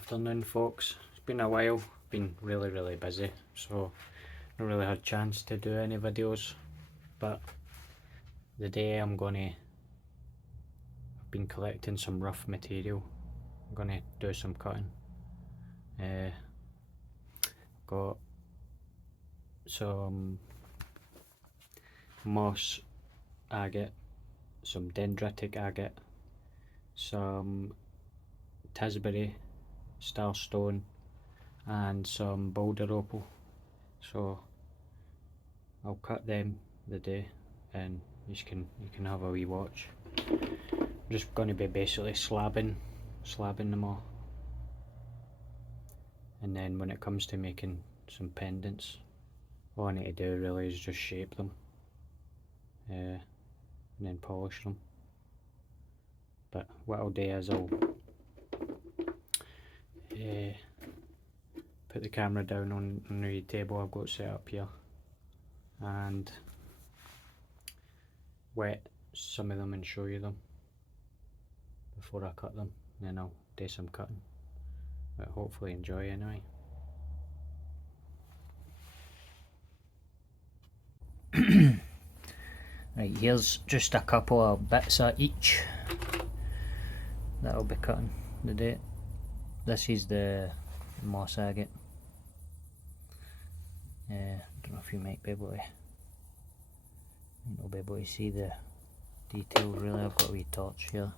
afternoon, folks. It's been a while, been really busy, so not really had a chance to do any videos, but today I've been collecting some rough material. I'm gonna do some cutting. Got some moss agate, some dendritic agate, some Tisbury starstone, and some boulder opal. So I'll cut them today, and you can have a wee watch. I'm just going to be basically slabbing them all, and then when it comes to making some pendants, all I need to do really is just shape them and then polish them. But what I'll do is I'll put the camera down on the table I've got set up here and wet some of them and show you them before I cut them, and then I'll do some cutting, but hopefully enjoy anyway. Right, here's just a couple of bits of each that I'll be cutting today. This is the moss agate. Don't know if you might be able to see the details really. I've got a wee torch here,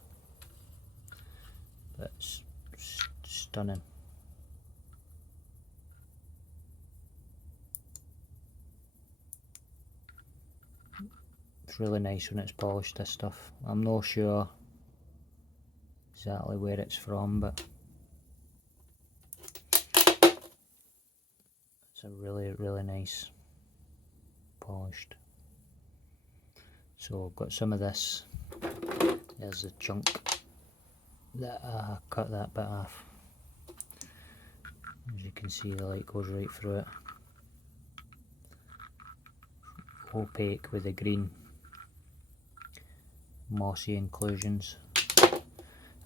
but it's stunning. It's really nice when it's polished, this stuff. I'm not sure exactly where it's from, but it's a really nice polished. So I've got some of this. There's a chunk that I cut that bit off. As you can see, the light goes right through it. Opaque with the green mossy inclusions.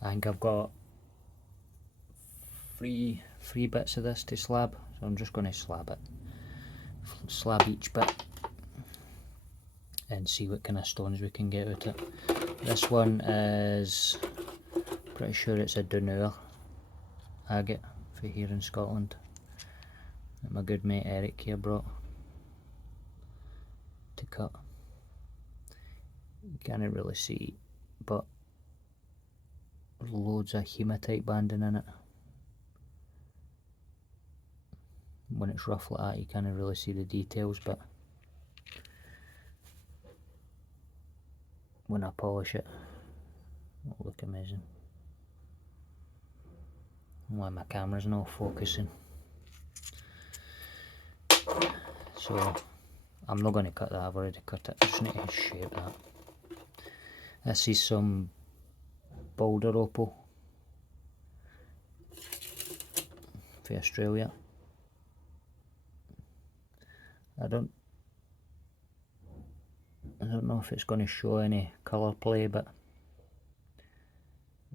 I think I've got three bits of this to slab, so I'm just going to slab each bit and see what kind of stones we can get out of it. This one is pretty sure it's a Dunur agate for here in Scotland that my good mate Eric here brought to cut. You can't really see, but loads of hematite banding in it. When it's rough like that you can't really see the details, but when I polish it, it'll look amazing. Why my camera's not focusing. So I'm not going to cut that, I've already cut it. I just need to shape that. This is some boulder opal for Australia. I don't know if it's going to show any colour play, but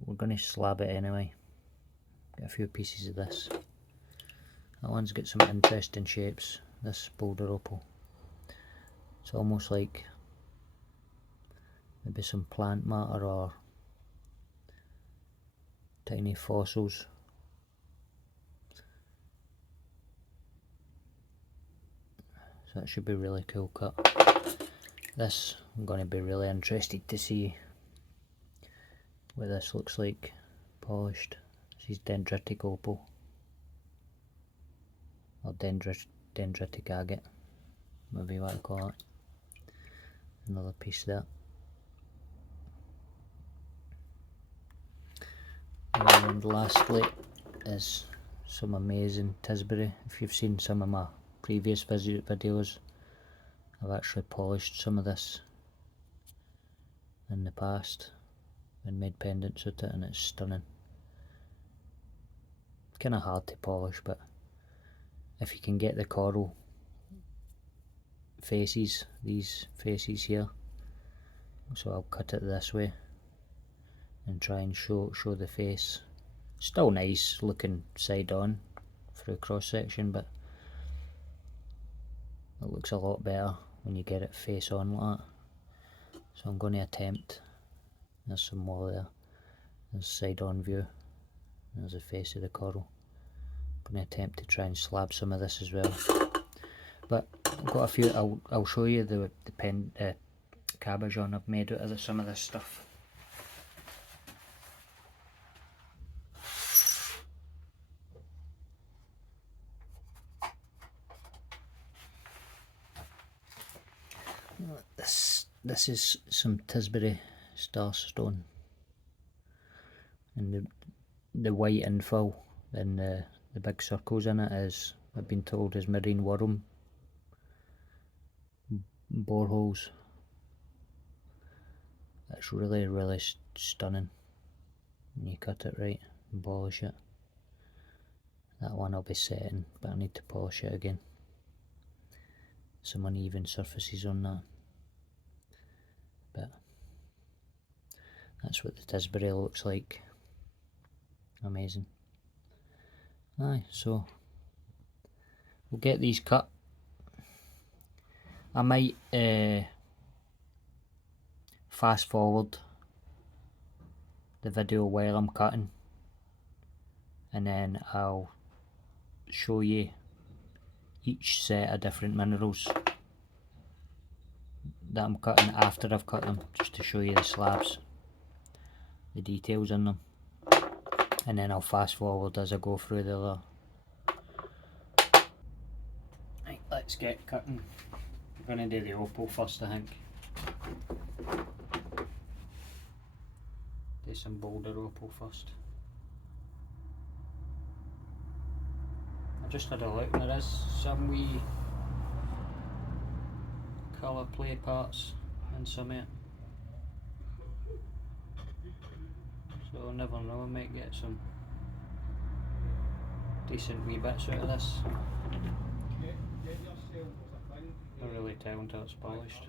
we're going to slab it anyway. Get a few pieces of this. That one's got some interesting shapes, this boulder opal. It's almost like maybe some plant matter or tiny fossils. So that should be really cool cut. This, I'm going to be really interested to see what this looks like polished. This is dendritic opal, or dendritic agate, whatever you want to call it. Another piece there. And lastly is some amazing Tisbury. If you've seen some of my previous videos, I've actually polished some of this in the past and made pendants with it, and it's stunning. Kind of hard to polish, but if you can get the coral faces, these faces here, so I'll cut it this way and try and show the face Still nice looking side on through cross section, but it looks a lot better when you get it face on like that. So I'm going to attempt, there's some more there, there's side on view, there's the face of the coral. I'm going to attempt to try and slab some of this as well. But I've got a few, I'll show you the cabochon I've made out of some of this stuff. This is some Tisbury starstone, and the white infill and the big circles in it is, I've been told, is marine worm boreholes. It's really, really stunning when you cut it right and polish it. That one I'll be setting, but I need to polish it again. Some uneven surfaces on that. But that's what the Tisbury looks like. Amazing. Aye, so we'll get these cut. I might fast forward the video while I'm cutting, and then I'll show you each set of different minerals that I'm cutting after I've cut them, just to show you the slabs, the details in them, and then I'll fast forward as I go through the other. Right, let's get cutting. We're going to do the opal first, I think. Do some boulder opal first. I just had a look, there is some wee colour play parts in some of it. So I'll never know, I might get some decent wee bits out of this. Not really tell until it's polished.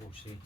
We'll see.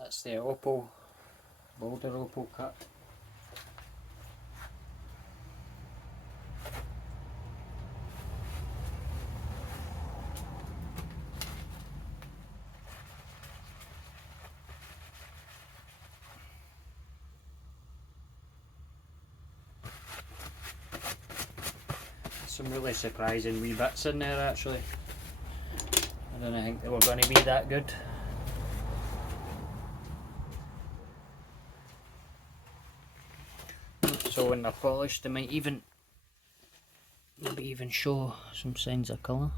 That's the opal, boulder opal cut. Some really surprising wee bits in there actually. I didn't think they were going to be that good. So when they're polished they might even maybe even show some signs of colour.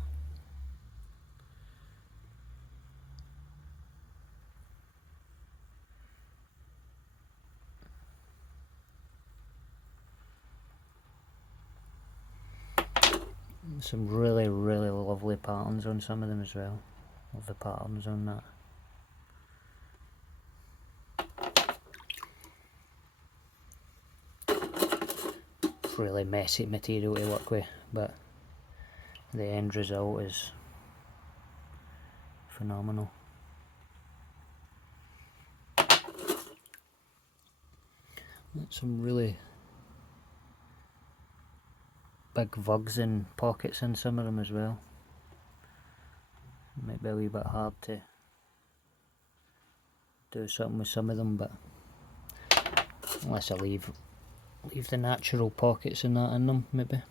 Some really lovely patterns on some of them as well. Love the patterns on that. It's really messy material to work with, but the end result is phenomenal. Some really big vugs and pockets in some of them as well. Might be a wee bit hard to do something with some of them, but unless I leave the natural pockets and that in them, maybe.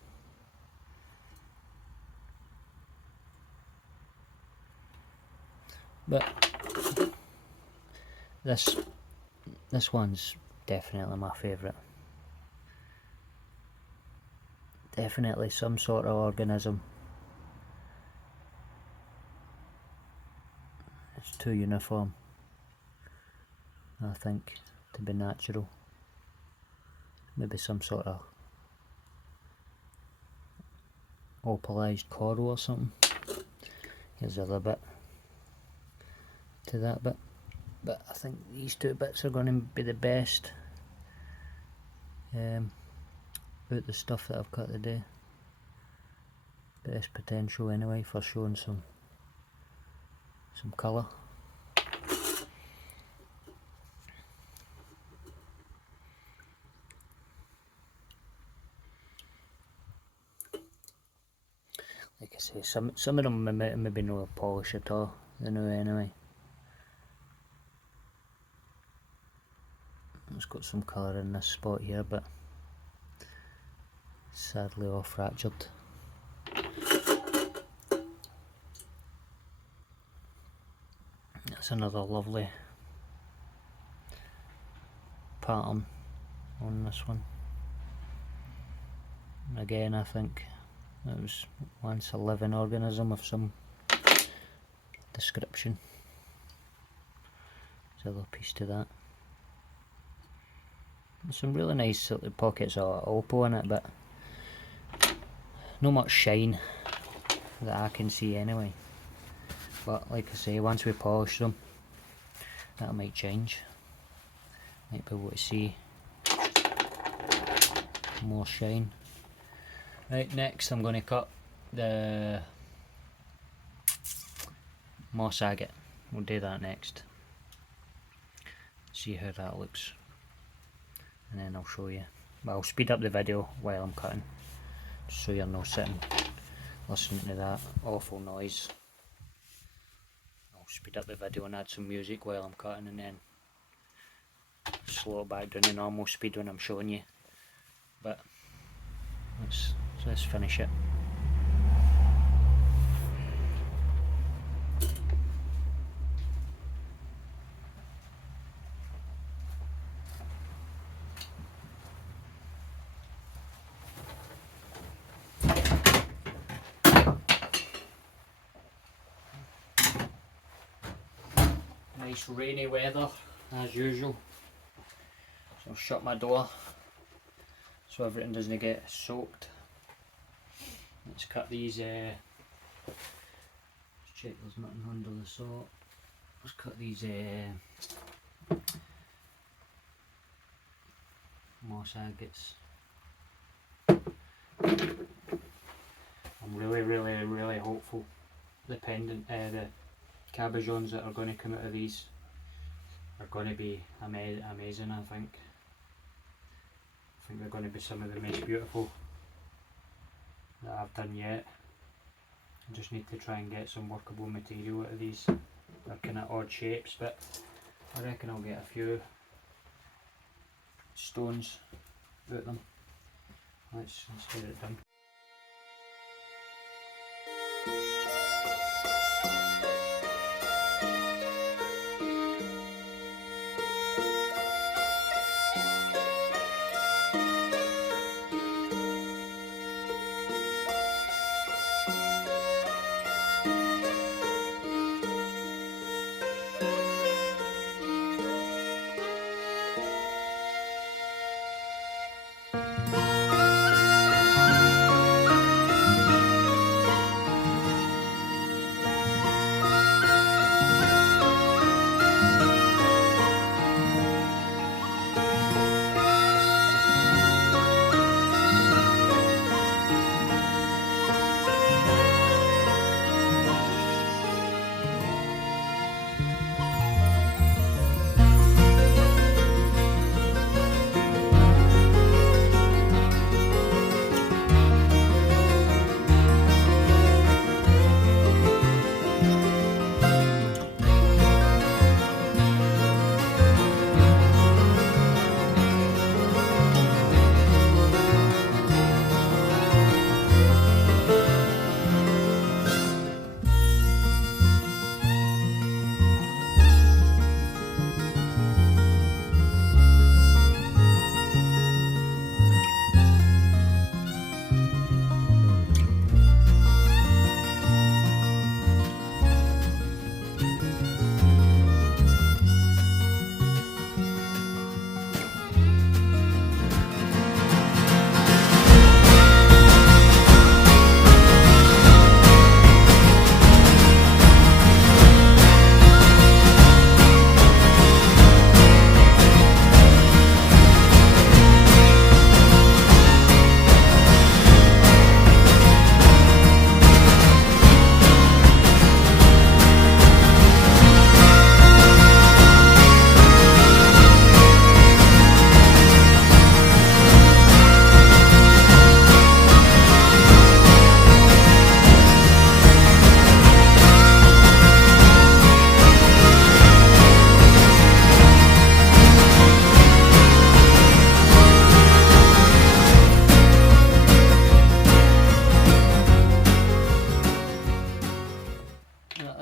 But this one's definitely my favourite. Definitely some sort of organism. It's too uniform, I think, to be natural. Maybe some sort of opalized coral or something. Here's a little bit to that bit, but I think these two bits are going to be the best out the stuff that I've cut today. Best potential anyway for showing some colour. Like I say, some of them maybe no polish at all, they know anyway. It's got some colour in this spot here, but sadly all fractured. That's another lovely pattern on this one. And again, I think it was once a living organism of some description. There's a little piece to that. There's some really nice little pockets of opal in it, but not much shine that I can see anyway. But like I say, once we polish them, that might change. Might be able to see more shine. Right, next I'm going to cut the moss agate. We'll do that next. See how that looks. And then I'll show you. But I'll speed up the video while I'm cutting, just so you're not sitting listening to that awful noise. I'll speed up the video and add some music while I'm cutting, and then slow it back down to normal speed when I'm showing you. But let's finish it. Nice rainy weather as usual, so I'll shut my door so everything doesn't get soaked. Let's cut these, let's check there's nothing under the saw. Let's cut these moss agates. I'm really hopeful the cabochons that are going to come out of these are going to be amazing. I think they're going to be some of the most beautiful that I've done yet. I just need to try and get some workable material out of these. They're kind of odd shapes, but I reckon I'll get a few stones out of them. Let's get it done.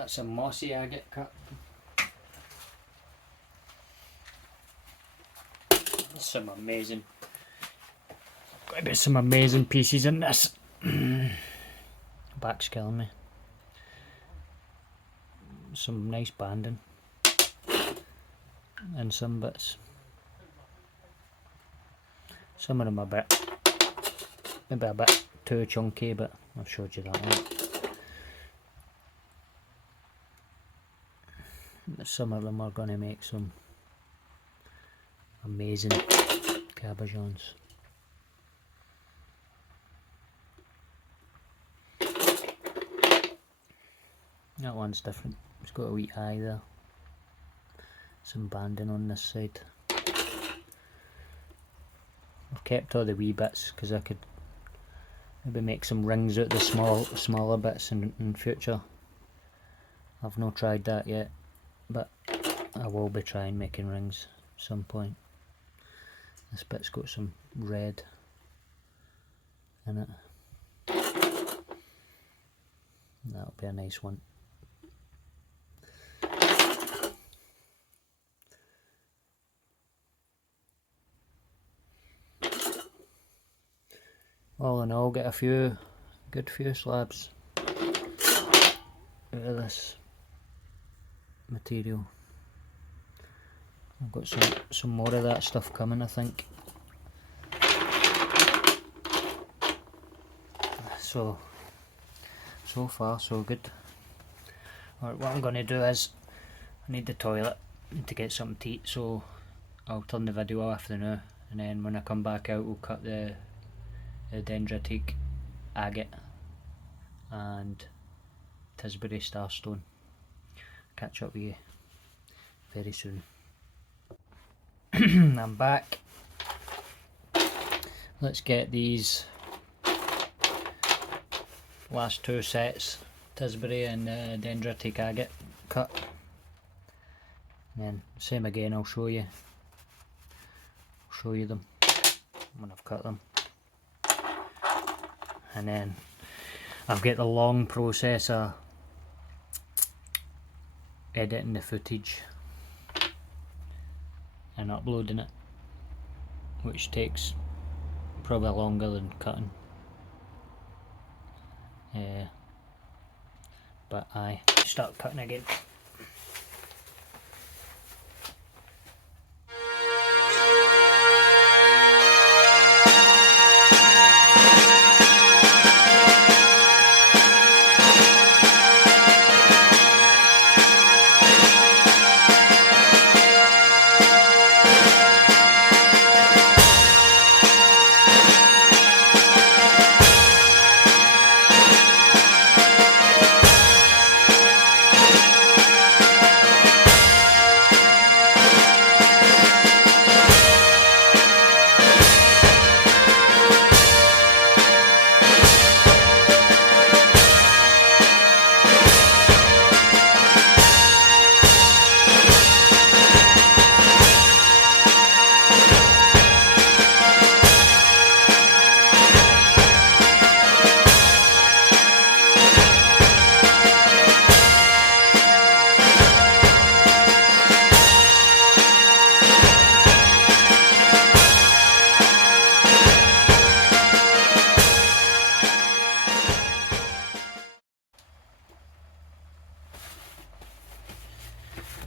Got some mossy agate cut. Some amazing, got to be some amazing pieces in this. Back's killing me. Some nice banding and some bits. Some of them are maybe a bit too chunky, but I've showed you that one. Some of them are going to make some amazing cabochons. That one's different. It's got a wee eye there. Some banding on this side. I've kept all the wee bits because I could maybe make some rings out of the smaller bits in future. I've not tried that yet, but I will be trying making rings at some point. This bit's got some red in it. That'll be a nice one. All in all, get a good few slabs out of this material. I've got some more of that stuff coming, I think. So far so good. Right, what I'm going to do is, I need the toilet to get something to eat, so I'll turn the video off now, and then when I come back out we'll cut the dendritic agate and Tisbury starstone. Catch up with you very soon. I'm back. Let's get these last two sets, Tisbury and dendritic agate, cut. And then same again, I'll show you them when I've cut them. And then I've got the long process of editing the footage and uploading it, which takes probably longer than cutting. But I start cutting again.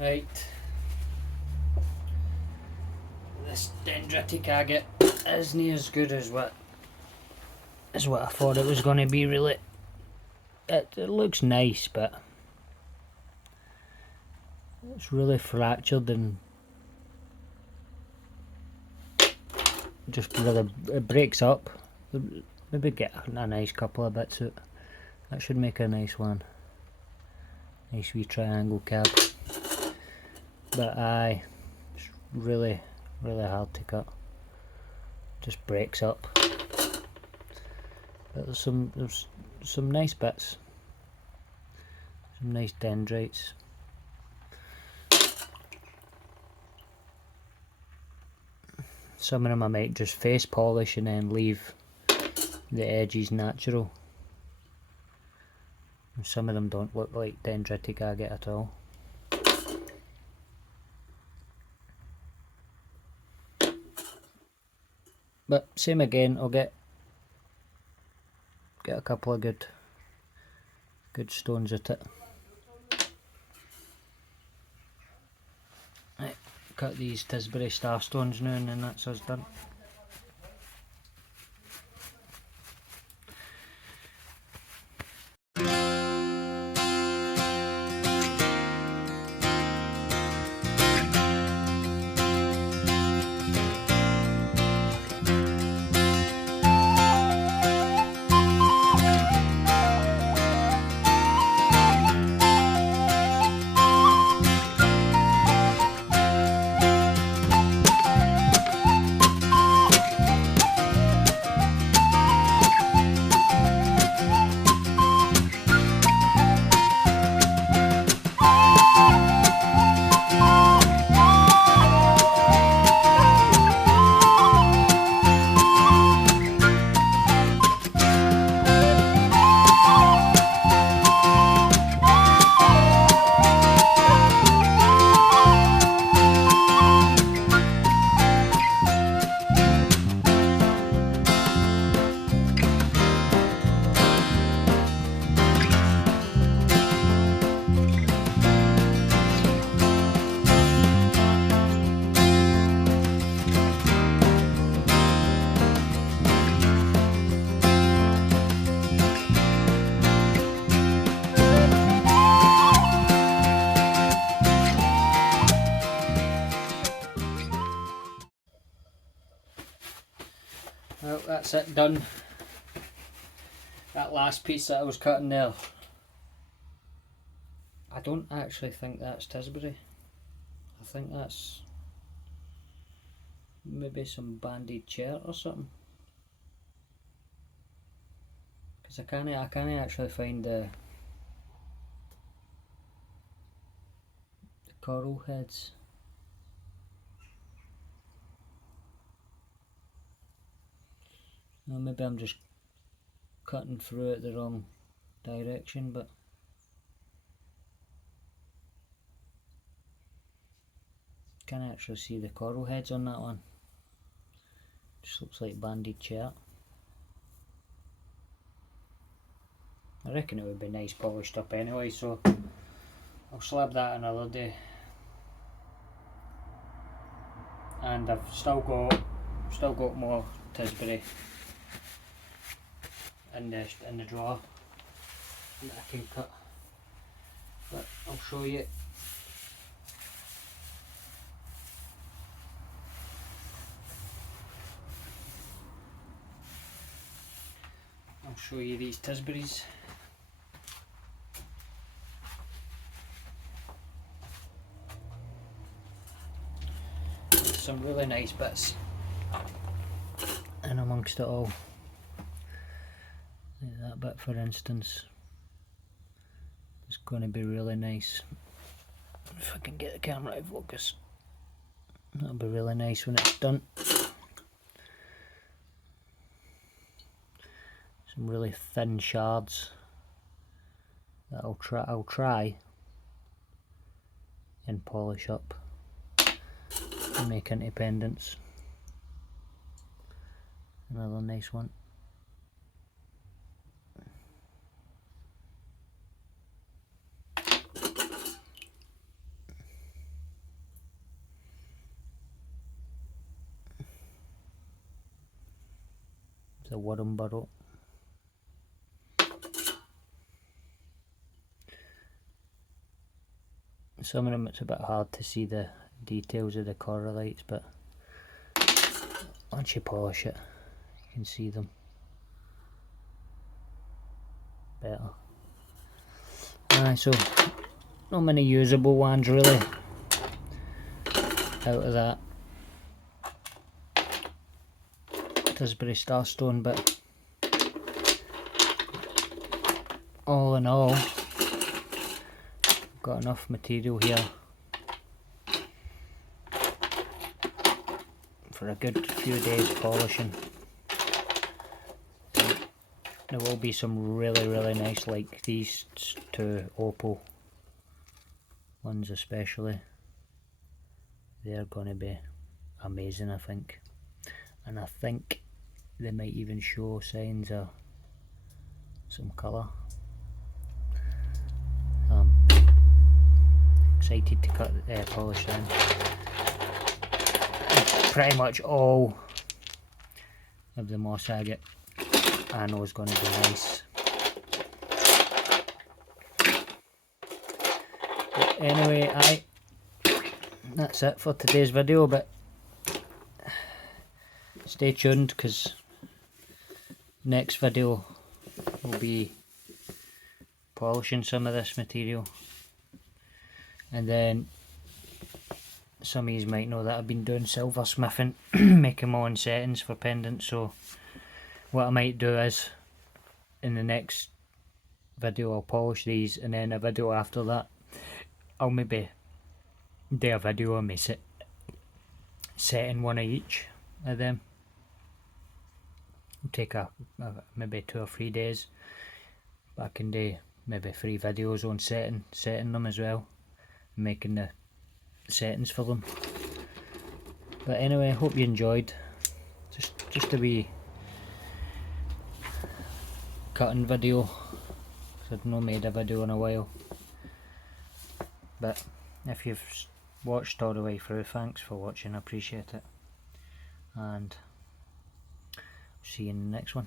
Right, this dendritic agate isn't as good as what I thought it was going to be, really. It looks nice, but it's really fractured and just really, it breaks up. Maybe get a nice couple of bits out. That should make a nice one. Nice wee triangle cab. But aye, it's really hard to cut. Just breaks up. But there's some nice bits. Some nice dendrites. Some of them I might just face polish and then leave the edges natural. And some of them don't look like dendritic agate at all. But same again, I'll get a couple of good stones at it. Right, cut these Tisbury starstones now and then that's us done. Well, that's it done. That last piece that I was cutting there, I don't actually think that's Tisbury. I think that's maybe some banded chert or something. Because I can't actually find the coral heads. Well, maybe I'm just cutting through it the wrong direction, but can't actually see the coral heads on that one. Just looks like banded chert. I reckon it would be nice polished up anyway, so I'll slab that another day. And I've still got more Tisbury in the drawer that I can cut, but I'll show you. I'll show you these Tisburys. Some really nice bits in amongst it all. Like that bit for instance, it's going to be really nice. If I can get the camera to focus, that'll be really nice when it's done. Some really thin shards that I'll try and polish up and make into pendants. Another nice one. It's a worm burrow. Some of them it's a bit hard to see the details of the corallites, but once you polish it you can see them better. So not many usable ones really out of that Tisbury Starstone, but all in all I've got enough material here for a good few days polishing there will be some really nice, like these two opal ones especially. They're going to be amazing, I think. And I think they might even show signs of some colour. I'm excited to polish them. Pretty much all of the moss agate I know is going to be nice. But anyway, that's it for today's video, but stay tuned because next video will be polishing some of this material. And then some of you might know that I've been doing silversmithing, making my own settings for pendants. So what I might do is, in the next video I'll polish these, and then a video after that I'll maybe do a video of me setting one of each of them. It'll take maybe 2 or 3 days, but I can do maybe 3 videos on setting them as well, making the settings for them. But anyway, hope you enjoyed. Just a wee cutting video, 'cause I've not made a video in a while. But if you've watched all the way through, thanks for watching, I appreciate it, and see you in the next one.